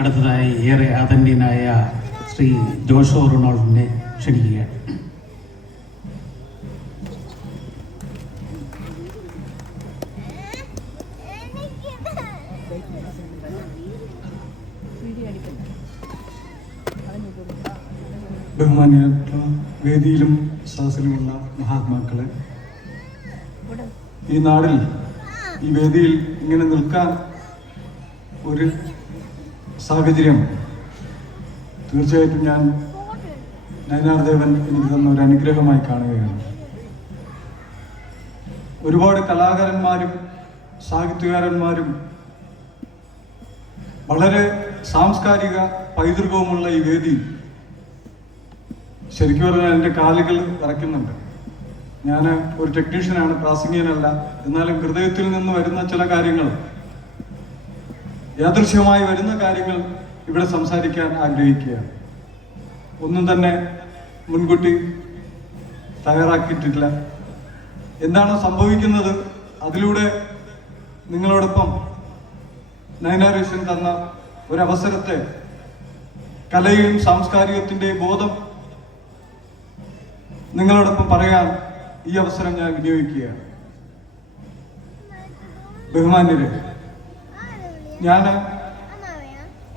അടുത്തതായി ഏറെ ആദരണീയനായ ശ്രീ ജോഷോ റൊണാൾഡിനെ ക്ഷണിക്കുകയാണ്. ബഹുമാന്യരായിട്ടുള്ള വേദിയിലും സദസ്സിലുമുള്ള മഹാത്മാക്കളെ, ഈ നാടിൽ ഈ വേദിയിൽ ഇങ്ങനെ നിൽക്കാൻ ഒരു സാഹചര്യം തീർച്ചയായിട്ടും ഞാൻ നയനാർ ദേവൻ എനിക്ക് തന്ന ഒരു അനുഗ്രഹമായി കാണുകയാണ്. ഒരുപാട് കലാകാരന്മാരും സാഹിത്യകാരന്മാരും വളരെ സാംസ്കാരിക പൈതൃകവുമുള്ള ഈ വേദി ശരിക്കും പറഞ്ഞാൽ എൻ്റെ കാലുകൾ വിറയ്ക്കുന്നുണ്ട്. ഞാൻ ഒരു ടെക്നീഷ്യനാണ്, പ്രാസംഗികനല്ല. എന്നാലും ഹൃദയത്തിൽ നിന്ന് വരുന്ന ചില കാര്യങ്ങൾ, യാദൃശ്യമായി വരുന്ന കാര്യങ്ങൾ ഇവിടെ സംസാരിക്കാൻ ആഗ്രഹിക്കുകയാണ്. ഒന്നും തന്നെ മുൻകൂട്ടി തയ്യാറാക്കിയിട്ടില്ല. എന്താണ് സംഭവിക്കുന്നത്, അതിലൂടെ നിങ്ങളോടൊപ്പം നയനാരീഷൻ തന്ന ഒരവസരത്തെ, കലയും സാംസ്കാരികത്തിൻ്റെയും ബോധം നിങ്ങളോടൊപ്പം പറയാൻ ഈ അവസരം ഞാൻ വിനിയോഗിക്കുകയാണ്. ബഹുമാന്യരെ, ഞാൻ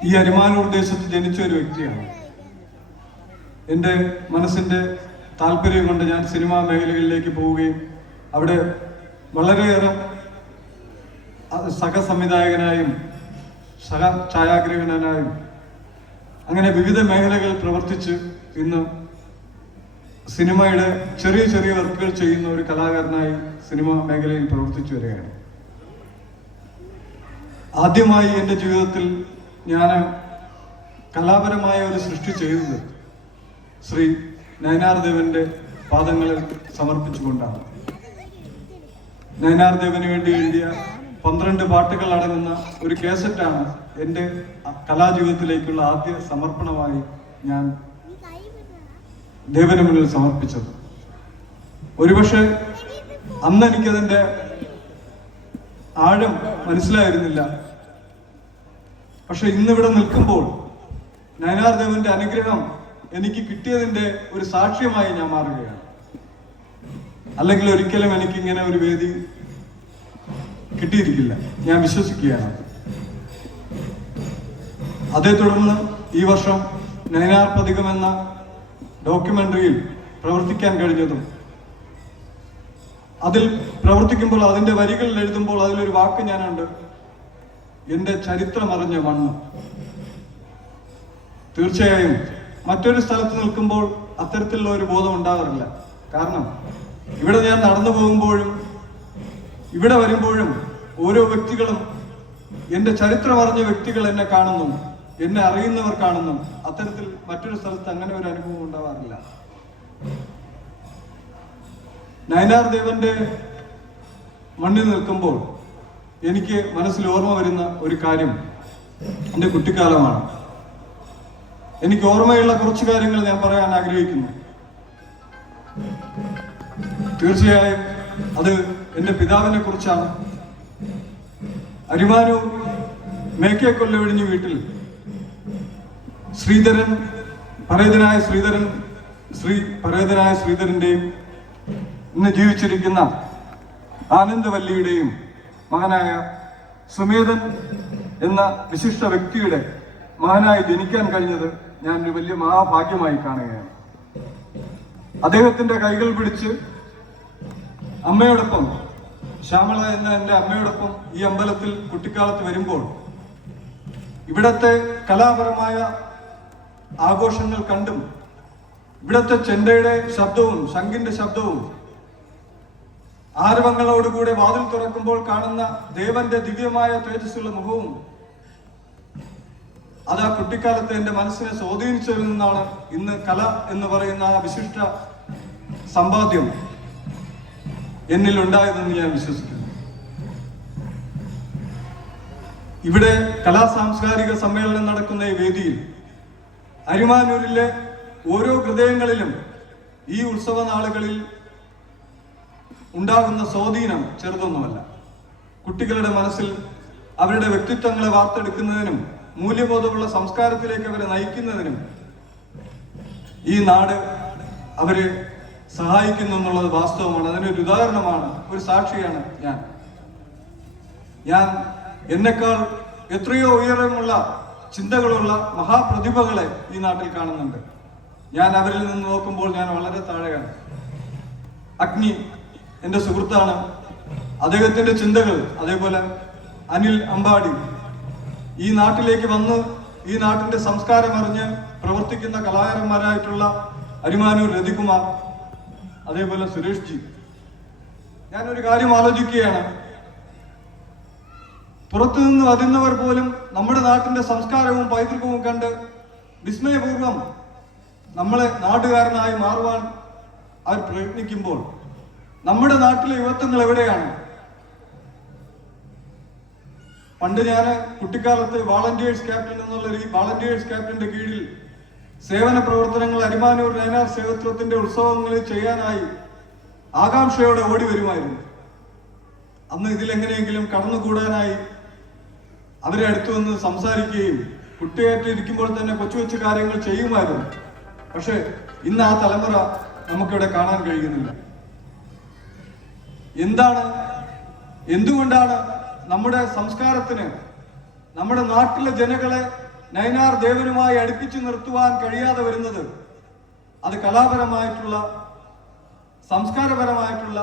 ഈ അരിമാനൂർ ദേശത്ത് ജനിച്ച ഒരു വ്യക്തിയാണ്. എൻ്റെ മനസ്സിൻ്റെ താല്പര്യം കൊണ്ട് ഞാൻ സിനിമാ മേഖലകളിലേക്ക് പോവുകയും അവിടെ വളരെയേറെ സഹസംവിധായകനായും സഹ ഛായാഗ്രഹകനായും അങ്ങനെ വിവിധ മേഖലകളിൽ പ്രവർത്തിച്ച് ഇന്ന് സിനിമയുടെ ചെറിയ ചെറിയ വർക്കുകൾ ചെയ്യുന്ന ഒരു കലാകാരനായി സിനിമ മേഖലയിൽ പ്രവർത്തിച്ചു വരികയാണ്. ആദ്യമായി എൻ്റെ ജീവിതത്തിൽ ഞാൻ കലാപരമായ ഒരു സൃഷ്ടി ചെയ്തത് ശ്രീ നയനാർ ദേവന്റെ പാദങ്ങളിൽ സമർപ്പിച്ചുകൊണ്ടാണ്. നയനാർ ദേവന് വേണ്ടി എഴുതിയ 12 പാട്ടുകൾ അടങ്ങുന്ന ഒരു കേസറ്റാണ് എൻ്റെ കലാജീവിതത്തിലേക്കുള്ള ആദ്യ സമർപ്പണമായി ഞാൻ ദേവന് മുന്നിൽ സമർപ്പിച്ചത്. ഒരുപക്ഷെ അന്ന് എനിക്കതിൻ്റെ ആഴം മനസ്സിലായിരുന്നില്ല. പക്ഷെ ഇന്നിവിടെ നിൽക്കുമ്പോൾ നയനാർ ദേവന്റെ അനുഗ്രഹം എനിക്ക് കിട്ടിയതിന്റെ ഒരു സാക്ഷ്യമായി ഞാൻ മാറുകയാണ്. അല്ലെങ്കിൽ ഒരിക്കലും എനിക്കിങ്ങനെ ഒരു വേദി കിട്ടിയിരിക്കില്ല, ഞാൻ വിശ്വസിക്കുകയാണ്. അതേ തുടർന്ന് ഈ വർഷം നയനാർ പതികം എന്ന ഡോക്യുമെന്ററിയിൽ പ്രവർത്തിക്കാൻ കഴിഞ്ഞതും, അതിൽ പ്രവർത്തിക്കുമ്പോൾ അതിന്റെ വരികളിൽ എഴുതുമ്പോൾ അതിലൊരു വാക്ക് ഞാനുണ്ട്, എൻ്റെ ചരിത്രമറിഞ്ഞ മണ്ണ്. തീർച്ചയായും മറ്റൊരു സ്ഥലത്ത് നിൽക്കുമ്പോൾ അത്തരത്തിലുള്ള ഒരു ബോധം ഉണ്ടാകാറില്ല. കാരണം ഇവിടെ ഞാൻ നടന്നു പോകുമ്പോഴും ഇവിടെ വരുമ്പോഴും ഓരോ വ്യക്തികളും എൻ്റെ ചരിത്രമറിഞ്ഞ വ്യക്തികൾ എന്നെ കാണുന്നു, എന്നെ അറിയുന്നവർ കാണുന്നു. അത്തരത്തിൽ മറ്റൊരു സ്ഥലത്ത് അങ്ങനെ ഒരു അനുഭവം ഉണ്ടാവാറില്ല. നയനാർ ദേവന്റെ മണ്ണിൽ നിൽക്കുമ്പോൾ എനിക്ക് മനസ്സിൽ ഓർമ്മ വരുന്ന ഒരു കാര്യം എൻ്റെ കുട്ടിക്കാലമാണ്. എനിക്ക് ഓർമ്മയുള്ള കുറച്ച് കാര്യങ്ങൾ ഞാൻ പറയാൻ ആഗ്രഹിക്കുന്നു. തീർച്ചയായും അത് എൻ്റെ പിതാവിനെ കുറിച്ചാണ്. അരിമാനൂർ മേക്കെ കൊല്ലവെടിഞ്ഞു വീട്ടിൽ ശ്രീധരൻ, പരേതനായ ശ്രീധരന്റെയും ഇന്ന് ജീവിച്ചിരിക്കുന്ന ആനന്ദവല്ലിയുടെയും മകനായ സുമേധൻ എന്ന വിശിഷ്ട വ്യക്തിയുടെ മകനായി ജനിക്കാൻ കഴിഞ്ഞത് ഞാൻ ഒരു വലിയ മഹാഭാഗ്യമായി കാണുകയാണ്. അദ്ദേഹത്തിന്റെ കൈകൾ പിടിച്ച് അമ്മയോടൊപ്പം, ശ്യാമള എന്ന എൻ്റെ അമ്മയോടൊപ്പം ഈ അമ്പലത്തിൽ കുട്ടിക്കാലത്ത് വരുമ്പോൾ ഇവിടത്തെ കലാപരമായ ആഘോഷങ്ങൾ കണ്ടും ഇവിടത്തെ ചെണ്ടയുടെ ശബ്ദവും ശംഖിന്റെ ശബ്ദവും ആരവങ്ങളോടുകൂടെ വാതിൽ തുറക്കുമ്പോൾ കാണുന്ന ദേവന്റെ ദിവ്യമായ തേജസ്സുള്ള മുഖവും അത് ആ കുട്ടിക്കാലത്ത് എൻ്റെ മനസ്സിനെ സ്വാധീനിച്ചതിൽ നിന്നാണ് ഇന്ന് കല എന്ന് പറയുന്ന ആ വിശിഷ്ട സമ്പാദ്യം എന്നിൽ ഉണ്ടായതെന്ന് ഞാൻ വിശ്വസിക്കുന്നു. ഇവിടെ കലാ സാംസ്കാരിക സമ്മേളനം നടക്കുന്ന ഈ വേദിയിൽ അരിമാനൂരിലെ ഓരോ ഹൃദയങ്ങളിലും ഈ ഉത്സവ നാളുകളിൽ ഉണ്ടാകുന്ന സ്വാധീനം ചെറുതൊന്നുമല്ല. കുട്ടികളുടെ മനസ്സിൽ അവരുടെ വ്യക്തിത്വങ്ങളെ വാർത്തെടുക്കുന്നതിനും മൂല്യബോധമുള്ള സംസ്കാരത്തിലേക്ക് അവരെ നയിക്കുന്നതിനും ഈ നാട് അവരെ സഹായിക്കുന്നു എന്നുള്ളത് വാസ്തവമാണ്. അതിനൊരു ഉദാഹരണമാണ്, ഒരു സാക്ഷിയാണ് ഞാൻ എന്നെക്കാൾ എത്രയോ ഉയരമുള്ള ചിന്തകളുള്ള മഹാപ്രതിഭകളെ ഈ നാട്ടിൽ കാണുന്നുണ്ട്. ഞാൻ അവരിൽ നിന്ന് നോക്കുമ്പോൾ ഞാൻ വളരെ താഴെയാണ്. അഗ്നി എൻ്റെ സുഹൃത്താണ്. അദ്ദേഹത്തിന്റെ ചിന്തകൾ, അതേപോലെ അനിൽ അമ്പാടി ഈ നാട്ടിലേക്ക് വന്ന് ഈ നാട്ടിന്റെ സംസ്കാരം അറിഞ്ഞ് പ്രവർത്തിക്കുന്ന കലാകാരന്മാരായിട്ടുള്ള അരിമാനൂർ രതികുമാർ, അതേപോലെ സുരേഷ് ജി. ഞാനൊരു കാര്യം ആലോചിക്കുകയാണ്, പുറത്തുനിന്ന് വരുന്നവർ പോലും നമ്മുടെ നാട്ടിന്റെ സംസ്കാരവും പൈതൃകവും കണ്ട് വിസ്മയപൂർവം നമ്മളെ നാട്ടുകാരനായി മാറുവാൻ അവർ പ്രയത്നിക്കുമ്പോൾ നമ്മുടെ നാട്ടിലെ യുവത്വങ്ങൾ എവിടെയാണ്? പണ്ട് ഞാൻ കുട്ടിക്കാലത്ത് വാളണ്ടിയേഴ്സ് ക്യാപ്റ്റൻ എന്നുള്ള വാളണ്ടിയേഴ്സ് ക്യാപ്റ്റന്റെ കീഴിൽ സേവന പ്രവർത്തനങ്ങൾ അരിമാനൂർ നയനാർ സേവത്വത്തിന്റെ ഉത്സവങ്ങളിൽ ചെയ്യാനായി ആകാംക്ഷയോടെ ഓടി വരുമായിരുന്നു. അന്ന് ഇതിലെങ്ങനെയെങ്കിലും കടന്നുകൂടാനായി അവരെ അടുത്തു നിന്ന് സംസാരിക്കുകയും കുട്ടിയായിട്ടിരിക്കുമ്പോൾ തന്നെ കൊച്ചു കൊച്ചു കാര്യങ്ങൾ ചെയ്യുമായിരുന്നു. പക്ഷെ ഇന്ന് ആ തലമുറ നമുക്കിവിടെ കാണാൻ കഴിയുന്നില്ല. എന്തുകൊണ്ടാണ് നമ്മുടെ സംസ്കാരത്തിന്, നമ്മുടെ നാട്ടിലെ ജനങ്ങളെ നയനാർ ദേവനുമായി അടുപ്പിച്ചു നിർത്തുവാൻ കഴിയാതെ വരുന്നത്? അത് കലാപരമായിട്ടുള്ള, സംസ്കാരപരമായിട്ടുള്ള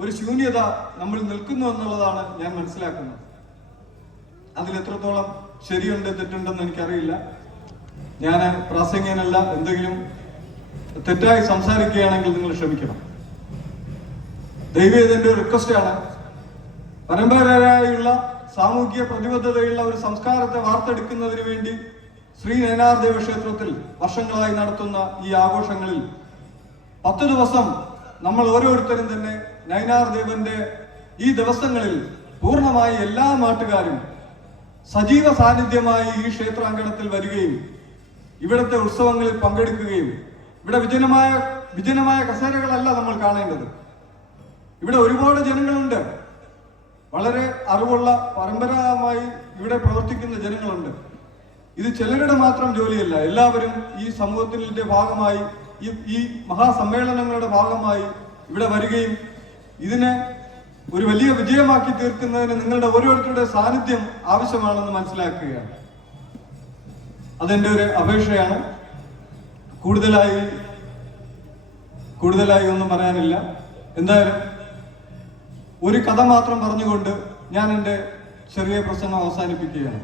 ഒരു ശൂന്യത നമ്മൾ നിൽക്കുന്നു എന്നുള്ളതാണ് ഞാൻ മനസ്സിലാക്കുന്നത്. അതിൽ എത്രത്തോളം ശരിയുണ്ട് തെറ്റുണ്ടെന്ന് എനിക്കറിയില്ല. ഞാൻ പ്രാസംഗികനല്ല, എന്തെങ്കിലും തെറ്റായി സംസാരിക്കുകയാണെങ്കിൽ നിങ്ങൾ ക്ഷമിക്കണം. ദൈവം എന്റെ റിക്വസ്റ്റാണ്, പരമ്പരാഗതമായുള്ള സാമൂഹിക പ്രതിബദ്ധതയുള്ള ഒരു സംസ്കാരത്തെ വാർത്തെടുക്കുന്നതിന് വേണ്ടി ശ്രീ നയനാർ ദേവക്ഷേത്രത്തിൽ വർഷങ്ങളായി നടത്തുന്ന ഈ ആഘോഷങ്ങളിൽ 10 ദിവസം നമ്മൾ ഓരോരുത്തരും തന്നെ നയനാർ ദേവന്റെ ഈ ദിവസങ്ങളിൽ പൂർണ്ണമായി എല്ലാ നാട്ടുകാരും സജീവ സാന്നിധ്യമായി ഈ ക്ഷേത്രാങ്കണത്തിൽ വരികയും ഇവിടുത്തെ ഉത്സവങ്ങളിൽ പങ്കെടുക്കുകയും, ഇവിടെ വിജനമായ കസേരകളല്ല നമ്മൾ കാണേണ്ടത്. ഇവിടെ ഒരുപാട് ജനങ്ങളുണ്ട്, വളരെ അറിവുള്ള പരമ്പരാഗതമായി ഇവിടെ പ്രവർത്തിക്കുന്ന ജനങ്ങളുണ്ട്. ഇത് ചിലരുടെ മാത്രം ജോലിയല്ല. എല്ലാവരും ഈ സമൂഹത്തിന്റെ ഭാഗമായി, ഈ മഹാസമ്മേളനങ്ങളുടെ ഭാഗമായി ഇവിടെ വരികയും ഇതിനെ ഒരു വലിയ വിജയമാക്കി തീർക്കുന്നതിന് നിങ്ങളുടെ ഓരോരുത്തരുടെ സാന്നിധ്യം ആവശ്യമാണെന്ന് മനസ്സിലാക്കുകയാണ്. അതെന്റെ ഒരു അപേക്ഷയാണ്. കൂടുതലായി ഒന്നും പറയാനില്ല. എന്തായാലും ഒരു കഥ മാത്രം പറഞ്ഞുകൊണ്ട് ഞാൻ എൻ്റെ ചെറിയ പ്രസംഗം അവസാനിപ്പിക്കുകയാണ്.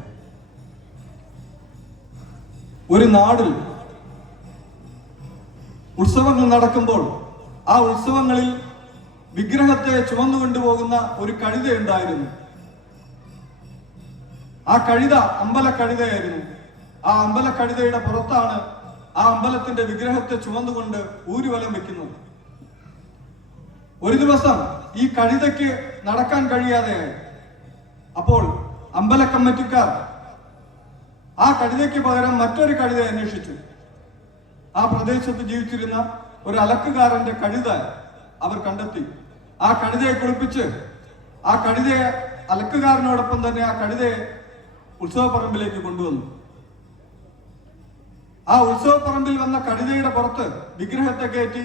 ഒരു നാടിൽ ഉത്സവങ്ങൾ നടക്കുമ്പോൾ ആ ഉത്സവങ്ങളിൽ വിഗ്രഹത്തെ ചുമന്നുകൊണ്ടുപോകുന്ന ഒരു കഴുതയുണ്ടായിരുന്നു. ആ കഴുത അമ്പലക്കഴുതയായിരുന്നു. ആ അമ്പലക്കഴുതയുടെ പുറത്താണ് ആ അമ്പലത്തിന്റെ വിഗ്രഹത്തെ ചുമന്നുകൊണ്ട് ഊരുവലം വെക്കുന്നത്. ഒരു ദിവസം ഈ കഴുതയ്ക്ക് നടക്കാൻ കഴിയാതെയായി. അപ്പോൾ അമ്പല കമ്മിറ്റിക്കാർ ആ കഴുതയ്ക്ക് പകരം മറ്റൊരു കഴുത അന്വേഷിച്ചു. ആ പ്രദേശത്ത് ജീവിച്ചിരുന്ന ഒരു അലക്കുകാരന്റെ കഴുത അവർ കണ്ടെത്തി. ആ കഴുതയെ കുളിപ്പിച്ച് ആ കഴുതയെ അലക്കുകാരനോടൊപ്പം തന്നെ ആ കഴുതയെ ഉത്സവപ്പറമ്പിലേക്ക് കൊണ്ടുവന്നു. ആ ഉത്സവപ്പറമ്പിൽ വന്ന കഴുതയുടെ പുറത്ത് വിഗ്രഹത്തെ കയറ്റി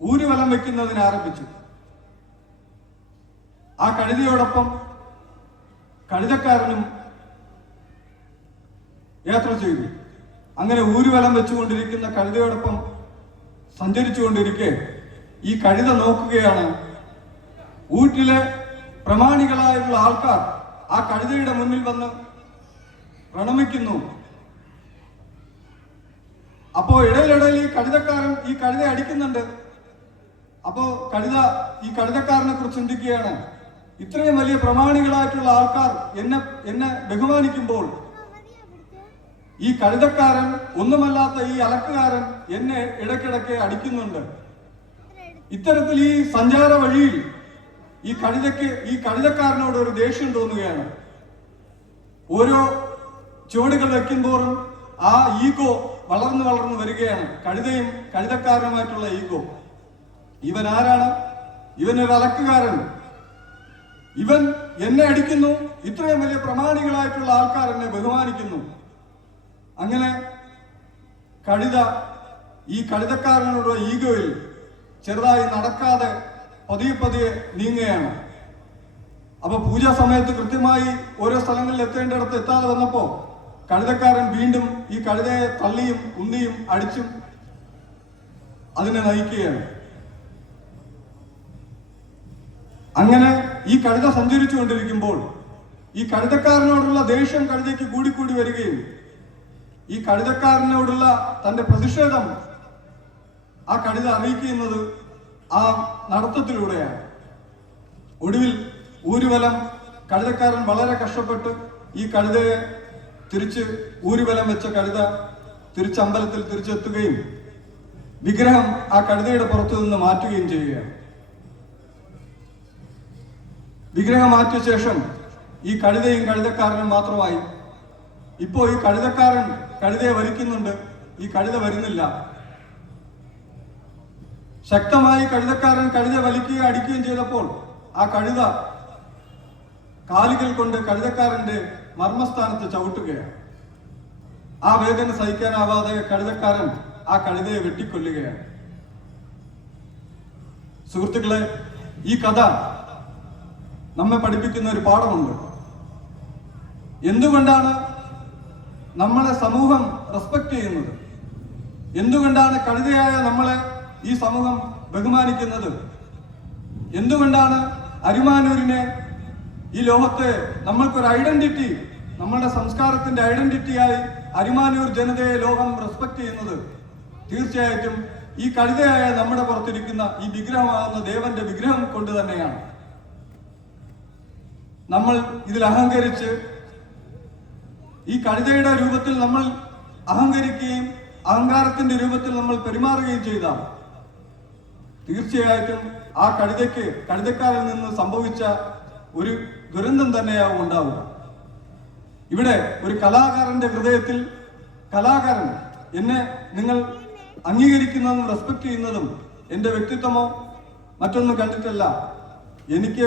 ഊരുവലം വെക്കുന്നതിന് ആരംഭിച്ചു. ആ കഴുതയോടൊപ്പം കഴുതക്കാരനും യാത്ര ചെയ്തു. അങ്ങനെ ഊരുവലം വെച്ചുകൊണ്ടിരിക്കുന്ന കഴുതയോടൊപ്പം സഞ്ചരിച്ചുകൊണ്ടിരിക്കെ ഈ കഴുത നോക്കുകയാണ്. ഊറ്റിലെ പ്രമാണികളായുള്ള ആൾക്കാർ ആ കഴുതയുടെ മുന്നിൽ വന്ന് പ്രണമിക്കുന്നു. അപ്പോ ഇടയിലിടയിൽ ഈ കഴുത അടിക്കുന്നുണ്ട്. അപ്പോ ഈ കഴുതക്കാരനെ കുറിച്ച് ചിന്തിക്കുകയാണ്, ഇത്രയും വലിയ പ്രമാണികളായിട്ടുള്ള ആൾക്കാർ എന്നെ ബഹുമാനിക്കുമ്പോൾ ഈ കഴുതക്കാരൻ ഒന്നുമല്ലാത്ത ഈ അലക്കുകാരൻ എന്നെ ഇടയ്ക്കിടയ്ക്ക് അടിക്കുന്നുണ്ട്. ഇത്തരത്തിൽ ഈ സഞ്ചാര വഴിയിൽ ഈ കഴുതക്കാരനോട് ഒരു ദേഷ്യം തോന്നുകയാണ്. ഓരോ ചുവടുകൾ വെക്കുമ്പോഴും ആ ഈഗോ വളർന്നു വരികയാണ്. കഴുതക്കാരനുമായിട്ടുള്ള ഈഗോ. ഇവൻ ആരാണ്? ഇവനൊരു അലക്കുകാരൻ. ഇവൻ എന്നെ അടിക്കുന്നു, ഇത്രയും വലിയ പ്രമാണികളായിട്ടുള്ള ആൾക്കാർ എന്നെ ബഹുമാനിക്കുന്നു. അങ്ങനെ കഴുത ഈ കഴുതക്കാരനോടുള്ള ഈഗോയിൽ ചെറുതായി നടക്കാതെ പതിയെ നീങ്ങുകയാണ്. അപ്പൊ പൂജാ സമയത്ത് കൃത്യമായി ഓരോ സ്ഥലങ്ങളിൽ എത്തേണ്ടിടത്ത് എത്താതെ വന്നപ്പോ കഴുതക്കാരൻ വീണ്ടും ഈ കഴുതയെ തള്ളിയും ഉന്തിയും അടിച്ചും അതിനെ നയിക്കുകയാണ്. അങ്ങനെ ഈ കഴുത സഞ്ചരിച്ചു കൊണ്ടിരിക്കുമ്പോൾ ഈ കഴുതക്കാരനോടുള്ള ദേഷ്യം കഴുതയ്ക്ക് കൂടിക്കൂടി വരികയും ഈ കഴുതക്കാരനോടുള്ള തന്റെ പ്രതിഷേധം ആ കഴുത അറിയിക്കുന്നത് ആ നടത്തത്തിലൂടെയാണ്. ഒടുവിൽ ഊരുവലം കഴുതക്കാരൻ വളരെ കഷ്ടപ്പെട്ട് ഈ കഴുതയെ തിരിച്ച് ഊരുവലം വെച്ച കഴുത തിരിച്ച് അമ്പലത്തിൽ തിരിച്ചെത്തുകയും വിഗ്രഹം ആ കഴുതയുടെ പുറത്തു നിന്ന് മാറ്റുകയും ചെയ്യുകയാണ്. വിഗ്രഹം മാറ്റിയ ശേഷം ഈ കഴുതയും കഴുതക്കാരനും മാത്രമായി. ഇപ്പോ ഈ കഴുതക്കാരൻ കഴുതയെ വലിക്കുന്നുണ്ട്, ഈ കഴുത വരുന്നില്ല. ശക്തമായി കഴുതക്കാരൻ കഴുത വലിക്കുകയും അടിക്കുകയും ചെയ്തപ്പോൾ ആ കഴുത കാലുകൾ കൊണ്ട് കഴുതക്കാരന്റെ മർമ്മസ്ഥാനത്ത് ചവിട്ടുകയാണ്. ആ വേദന സഹിക്കാനാവാതെ കഴുതക്കാരൻ ആ കഴുതയെ വെട്ടിക്കൊല്ലുകയാണ്. സുഹൃത്തുക്കളെ, ഈ കഥ നമ്മെ പഠിപ്പിക്കുന്ന ഒരു പാഠമുണ്ട്. എന്തുകൊണ്ടാണ് നമ്മളെ സമൂഹം റെസ്പെക്ട് ചെയ്യുന്നത്? എന്തുകൊണ്ടാണ് കഴുതയായ നമ്മളെ ഈ സമൂഹം ബഹുമാനിക്കുന്നത്? എന്തുകൊണ്ടാണ് അരിമാനൂരിനെ ഈ ലോകത്തെ നമ്മൾക്കൊരു ഐഡന്റിറ്റി, നമ്മളുടെ സംസ്കാരത്തിന്റെ ഐഡന്റിറ്റിയായി അരിമാനൂർ ജനതയെ ലോകം റെസ്പെക്ട് ചെയ്യുന്നത്? തീർച്ചയായിട്ടും ഈ കഴുതയായ നമ്മുടെ പുറത്തിരിക്കുന്ന ഈ വിഗ്രഹമാകുന്ന ദേവന്റെ വിഗ്രഹം കൊണ്ട് തന്നെയാണ്. നമ്മൾ ഇതിൽ അഹങ്കരിച്ച് ഈ കഴുതയുടെ രൂപത്തിൽ നമ്മൾ അഹങ്കരിക്കുകയും അഹങ്കാരത്തിന്റെ രൂപത്തിൽ നമ്മൾ പെരുമാറുകയും ചെയ്താൽ തീർച്ചയായിട്ടും ആ കഴുതക്കാരിൽ നിന്ന് സംഭവിച്ച ഒരു ദുരന്തം തന്നെയാവും ഉണ്ടാവുക. ഇവിടെ ഒരു കലാകാരന്റെ ഹൃദയത്തിൽ കലാകാരൻ എന്നെ നിങ്ങൾ അംഗീകരിക്കുന്നതും റെസ്പെക്ട് ചെയ്യുന്നതും എന്റെ വ്യക്തിത്വമോ മറ്റൊന്നും കണ്ടിട്ടല്ല, എനിക്ക്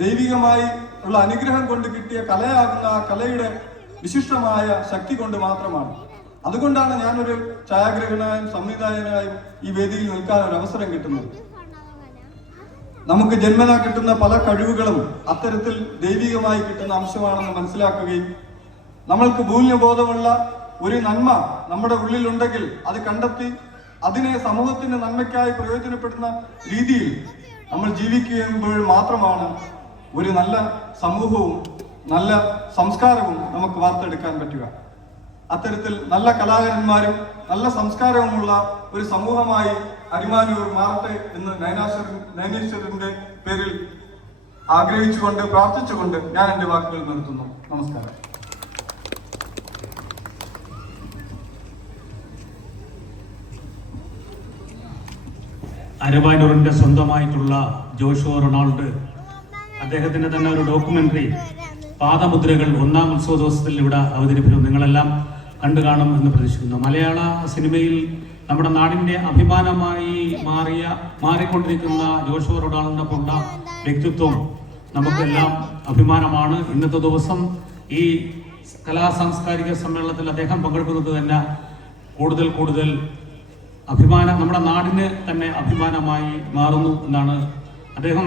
ദൈവികമായി ഉള്ള അനുഗ്രഹം കൊണ്ട് കിട്ടിയ കലയാകുന്ന ആ കലയുടെ വിശിഷ്ടമായ ശക്തി കൊണ്ട് മാത്രമാണ്. അതുകൊണ്ടാണ് ഞാനൊരു ഛായാഗ്രഹനായും സംവിധായകനായും ഈ വേദിയിൽ നിൽക്കാൻ ഒരു അവസരം കിട്ടുന്നത്. നമുക്ക് ജന്മനാ കിട്ടുന്ന പല കഴിവുകളും അത്തരത്തിൽ ദൈവികമായി കിട്ടുന്ന അംശമാണെന്ന് മനസ്സിലാക്കുകയും നമ്മൾക്ക് മൂല്യബോധമുള്ള ഒരു നന്മ നമ്മുടെ ഉള്ളിലുണ്ടെങ്കിൽ അത് കണ്ടെത്തി അതിനെ സമൂഹത്തിന്റെ നന്മയ്ക്കായി പ്രയോജനപ്പെടുന്ന രീതിയിൽ നമ്മൾ ജീവിക്കുമ്പോൾ മാത്രമാണ് ഒരു നല്ല സമൂഹവും നല്ല സംസ്കാരവും നമുക്ക് വാർത്തെടുക്കാൻ പറ്റുക. അത്തരത്തിൽ നല്ല കലാകാരന്മാരും നല്ല സംസ്കാരവുമുള്ള ഒരു സമൂഹമായി അരിമാനൂർ മാറട്ടെ എന്ന് നയനേശ്വരന്റെ പേരിൽ ആഗ്രഹിച്ചുകൊണ്ട് പ്രാർത്ഥിച്ചുകൊണ്ട് ഞാൻ എന്റെ വാക്കുകൾ നിർത്തുന്നു. നമസ്കാരം. അരിമാനൂരിന്റെ സ്വന്തമായിട്ടുള്ള ജോഷുവ റൊണാൾഡ് അദ്ദേഹത്തിന്റെ തന്നെ ഒരു ഡോക്യുമെന്ററി പാദമുദ്രകൾ 1ാം ഉത്സവ ദിവസത്തിൽ ഇവിടെ അവതരിപ്പിക്കുന്നു. നിങ്ങളെല്ലാം കണ്ടു കാണും എന്ന് പ്രതീക്ഷിക്കുന്നു. മലയാള സിനിമയിൽ നമ്മുടെ നാടിന്റെ അഭിമാനമായി മാറിക്കൊണ്ടിരിക്കുന്ന ജോഷുവ റൊണാൾഡിന്റെ കൊണ്ട വ്യക്തിത്വം നമുക്കെല്ലാം അഭിമാനമാണ്. ഇന്നത്തെ ദിവസം ഈ കലാസാംസ്കാരിക സമ്മേളനത്തിൽ അദ്ദേഹം പങ്കെടുക്കുന്നത് തന്നെ കൂടുതൽ അഭിമാനം, നമ്മുടെ നാടിന് തന്നെ അഭിമാനമായി മാറുന്നു എന്നാണ് അദ്ദേഹം